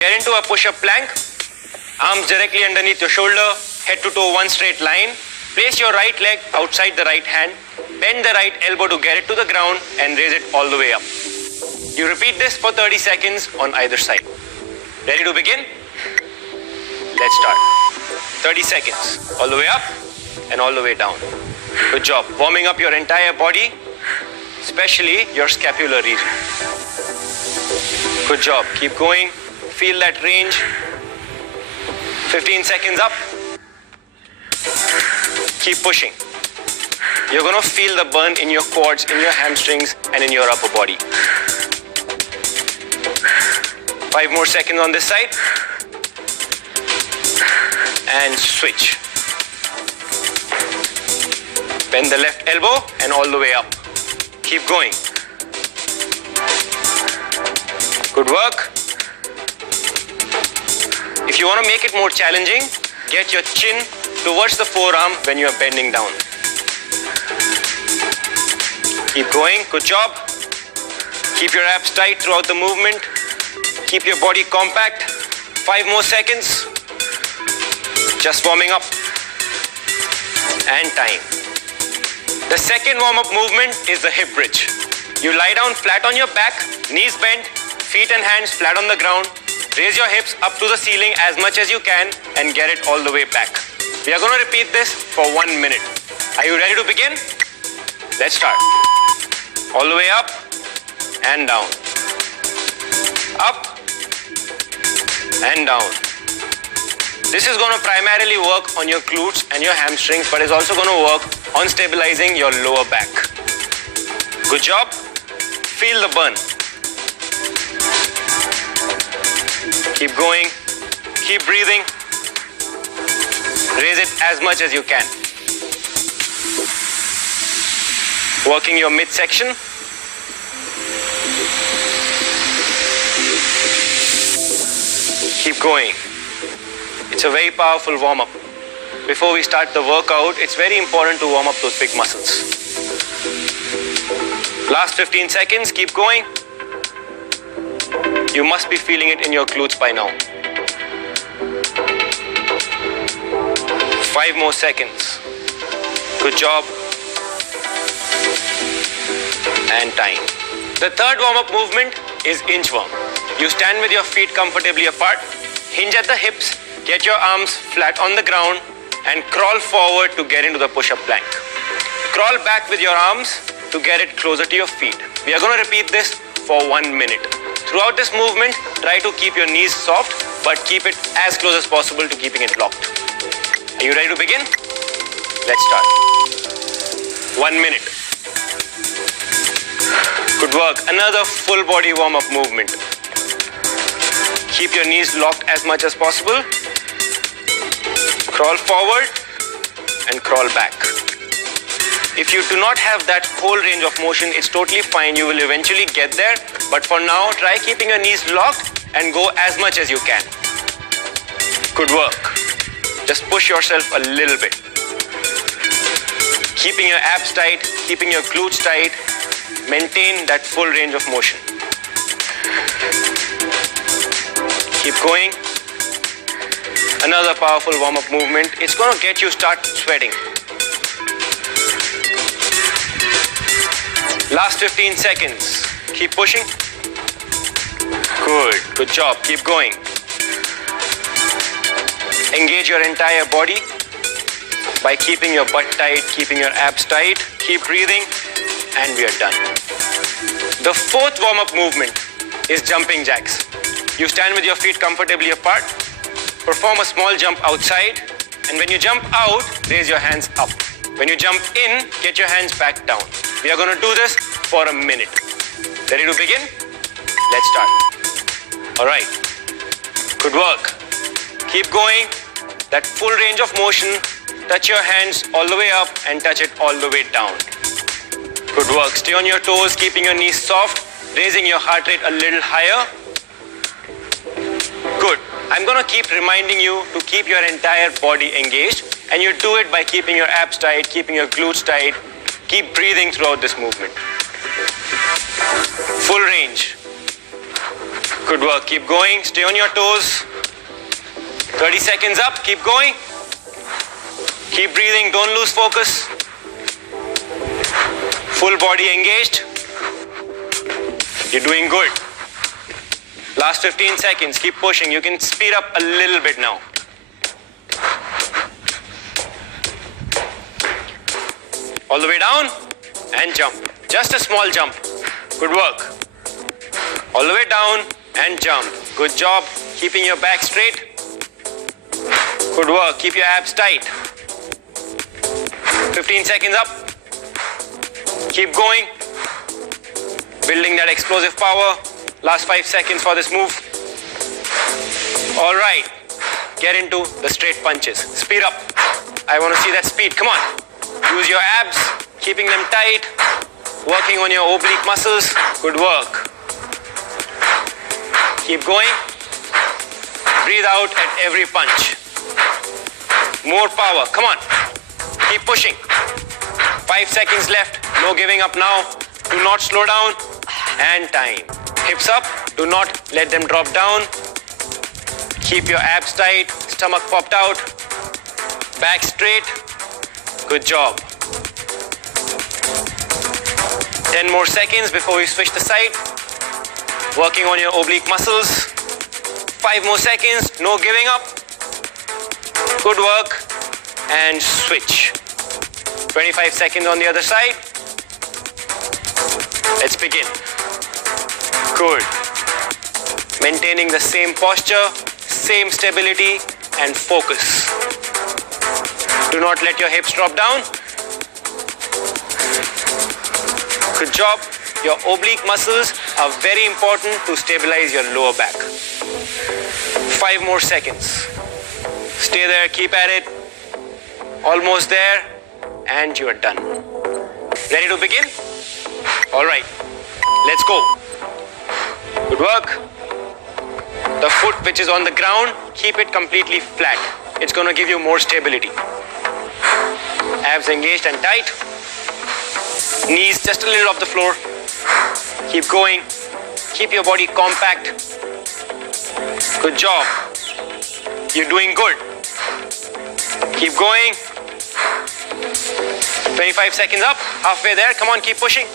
Get into a push-up plank. Arms directly underneath your shoulder, head to toe one straight line. Place your right leg outside the right hand. Bend the right elbow to get it to the ground and raise it all the way up. You repeat this for 30 seconds on either side. Ready to begin? Let's start. 30 seconds. All the way up and all the way down. Good job. Warming up your entire body, especially your scapular region. Good job. Keep going. Feel that range. 15 seconds up. Keep pushing. You're going to feel the burn in your quads, in your hamstrings, and in your upper body. 5 more seconds on this side. And switch. Bend the left elbow and all the way up. Keep going. Good work. If you want to make it more challenging, get your chin towards the forearm when you are bending down. Keep going. Good job. Keep your abs tight throughout the movement. Keep your body compact. 5 more seconds. Just warming up. And time. The second warm-up movement is the hip bridge. You lie down flat on your back, knees bent, feet and hands flat on the ground. Raise your hips up to the ceiling as much as you can and get it all the way back. We are going to repeat this for 1 minute. Are you ready to begin? Let's start. All the way up and down. Up and down. This is going to primarily work on your glutes and your hamstrings, but it's also going to work on stabilizing your lower back. Good job. Feel the burn. Keep going. Keep breathing. Raise it as much as you can. Working your midsection. Keep going. It's a very powerful warm-up. Before we start the workout, it's very important to warm up those big muscles. Last 15 seconds, keep going. You must be feeling it in your glutes by now. 5 more seconds. Good job. And time. The third warm-up movement is inchworm. You stand with your feet comfortably apart, hinge at the hips, get your arms flat on the ground, and crawl forward to get into the push-up plank. Crawl back with your arms to get it closer to your feet. We are going to repeat this for 1 minute. Throughout this movement, try to keep your knees soft, but keep it as close as possible to keeping it locked. Are you ready to begin? Let's start. 1 minute. Good work. Another full body warm-up movement. Keep your knees locked as much as possible. Crawl forward and crawl back. If you do not have that whole range of motion, it's totally fine. You will eventually get there. But for now, try keeping your knees locked and go as much as you can. Good work. Just push yourself a little bit. Keeping your abs tight, keeping your glutes tight. Maintain that full range of motion. Keep going. Another powerful warm-up movement. It's going to get you start sweating. Last 15 seconds. Keep pushing. Good. Good job. Keep going. Engage your entire body by keeping your butt tight, keeping your abs tight. Keep breathing, and we are done. The fourth warm-up movement is jumping jacks. You stand with your feet comfortably apart. Perform a small jump outside, and when you jump out, raise your hands up. When you jump in, get your hands back down. We are going to do this for a minute. Ready to begin? Let's start. All right. Good work. Keep going. That full range of motion. Touch your hands all the way up and touch it all the way down. Good work. Stay on your toes, keeping your knees soft, raising your heart rate a little higher. Good. I'm going to keep reminding you to keep your entire body engaged, and you do it by keeping your abs tight, keeping your glutes tight. Keep breathing throughout this movement. Full range. Good work. Keep going. Stay on your toes. 30 seconds up. Keep going. Keep breathing. Don't lose focus. Full body engaged. You're doing good. Last 15 seconds. Keep pushing. You can speed up a little bit now. All the way down and jump. Just a small jump. Good work. All the way down and jump. Good job. Keeping your back straight. Good work. Keep your abs tight. 15 seconds up. Keep going. Building that explosive power. Last 5 seconds for this move. All right. Get into the straight punches. Speed up. I want to see that speed. Come on. Use your abs. Keeping them tight. Working on your oblique muscles. Good work. Keep going. Breathe out at every punch. More power. Come on. Keep pushing. 5 seconds left. No giving up now. Do not slow down. And time. Hips up. Do not let them drop down. Keep your abs tight. Stomach popped out. Back straight. Good job. 10 more seconds before we switch the side. Working on your oblique muscles. 5 more seconds. No giving up. Good work. And switch. 25 seconds on the other side. Let's begin. Good. Maintaining the same posture, same stability, and focus. Do not let your hips drop down. Good job. Your oblique muscles are very important to stabilize your lower back. 5 more seconds. Stay there, keep at it. Almost there, and you are done. Ready to begin? All right, let's go. Good work. The foot which is on the ground, keep it completely flat. It's going to give you more stability. Abs engaged and tight. Knees just a little off the floor. Keep going. Keep your body compact. Good job. You're doing good. Keep going. 25 seconds up. Halfway there. Come on, keep pushing.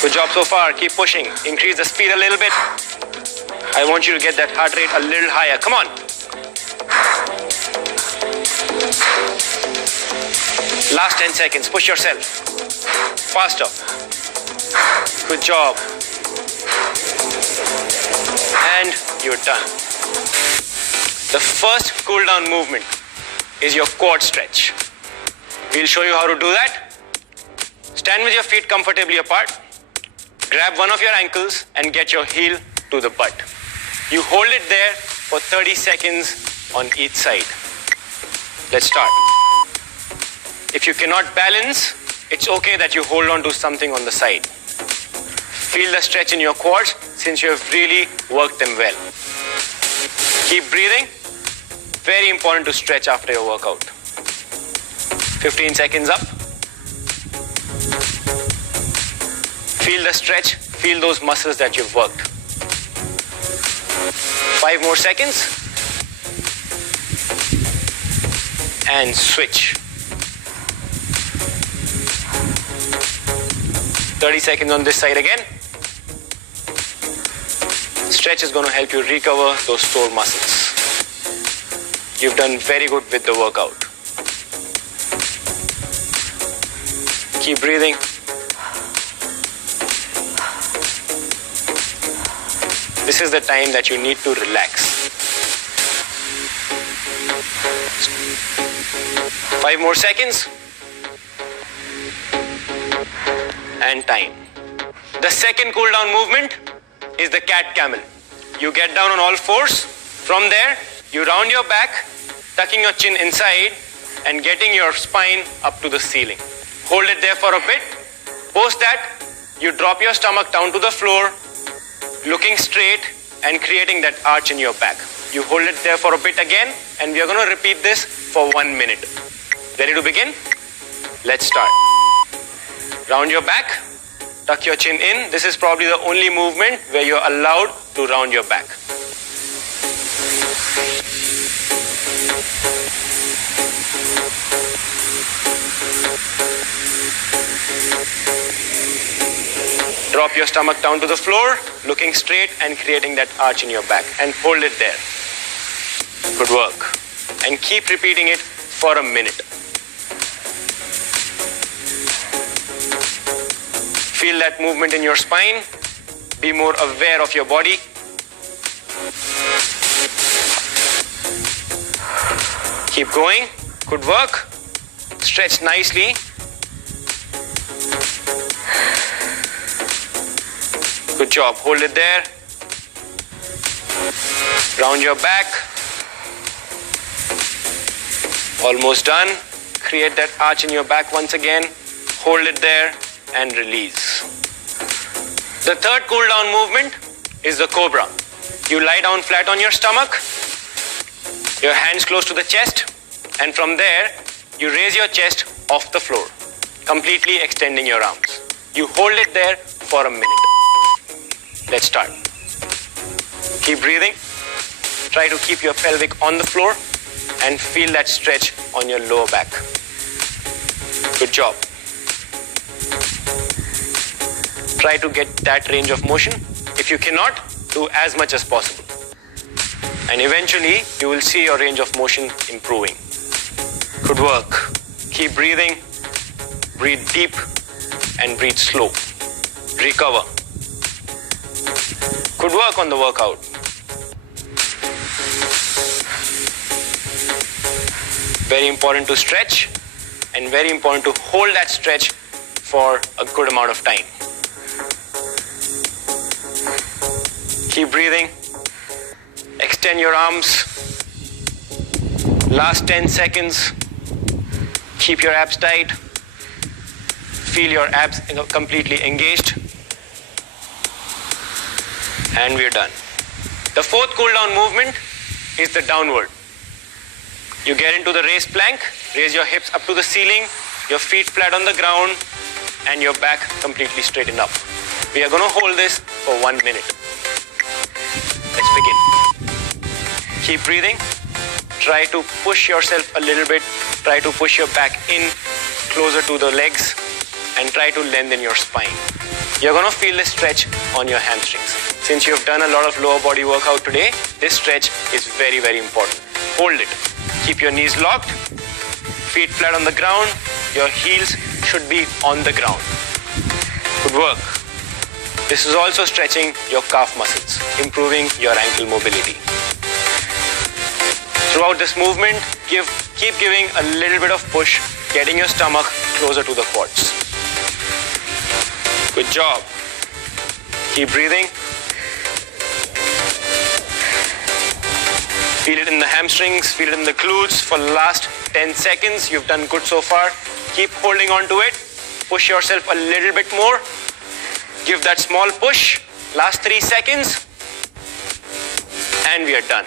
Good job so far. Keep pushing. Increase the speed a little bit. I want you to get that heart rate a little higher. Come on. Last 10 seconds. Push yourself. Faster. Good job. And you're done. The first cool down movement is your quad stretch. We'll show you how to do that. Stand with your feet comfortably apart. Grab one of your ankles and get your heel to the butt. You hold it there for 30 seconds on each side. Let's start. If you cannot balance, it's okay that you hold on to something on the side. Feel the stretch in your quads since you have really worked them well. Keep breathing. Very important to stretch after your workout. 15 seconds up. Feel the stretch. Feel those muscles that you've worked. 5 more seconds. And switch. 30 seconds on this side again. Stretch is going to help you recover those sore muscles. You've done very good with the workout. Keep breathing. This is the time that you need to relax. 5 more seconds. And time. The second cool down movement is the cat camel. You get down on all fours. From there, you round your back, tucking your chin inside and getting your spine up to the ceiling. Hold it there for a bit. Post that, you drop your stomach down to the floor, looking straight and creating that arch in your back. You hold it there for a bit again, and we are going to repeat this for 1 minute. Ready to begin? Let's start. Round your back, tuck your chin in. This is probably the only movement where you're allowed to round your back. Drop your stomach down to the floor, looking straight and creating that arch in your back, and hold it there. Good work. And keep repeating it for a minute. Feel that movement in your spine. Be more aware of your body. Keep going. Good work. Stretch nicely. Good job. Hold it there. Round your back. Almost done. Create that arch in your back once again. Hold it there and release. The third cool down movement is the cobra. You lie down flat on your stomach, your hands close to the chest, and from there you raise your chest off the floor, completely extending your arms. You hold it there for a minute. Let's start. Keep breathing. Try to keep your pelvic on the floor and feel that stretch on your lower back. Good job. Try to get that range of motion. If you cannot, do as much as possible. And eventually, you will see your range of motion improving. Good work. Keep breathing. Breathe deep and breathe slow. Recover. Good work on the workout. Very important to stretch and very important to hold that stretch for a good amount of time. Keep breathing. Extend your arms. Last 10 seconds. Keep your abs tight. Feel your abs completely engaged. And we're done. The fourth cool down movement is the downward. You get into the raised plank, raise your hips up to the ceiling, your feet flat on the ground, and your back completely straightened up. We are going to hold this for 1 minute. Let's begin. Keep breathing. Try to push yourself a little bit. Try to push your back in closer to the legs and try to lengthen your spine. You're going to feel this stretch on your hamstrings. Since you've done a lot of lower body workout today, this stretch is very, very important. Hold it. Keep your knees locked, feet flat on the ground. Your heels should be on the ground. Good work. This is also stretching your calf muscles, improving your ankle mobility. Throughout this movement, keep giving a little bit of push, getting your stomach closer to the quads. Good job. Keep breathing. Feel it in the hamstrings, feel it in the glutes for the last 10 seconds. You've done good so far. Keep holding on to it. Push yourself a little bit more. Give that small push. Last 3 seconds. And we are done.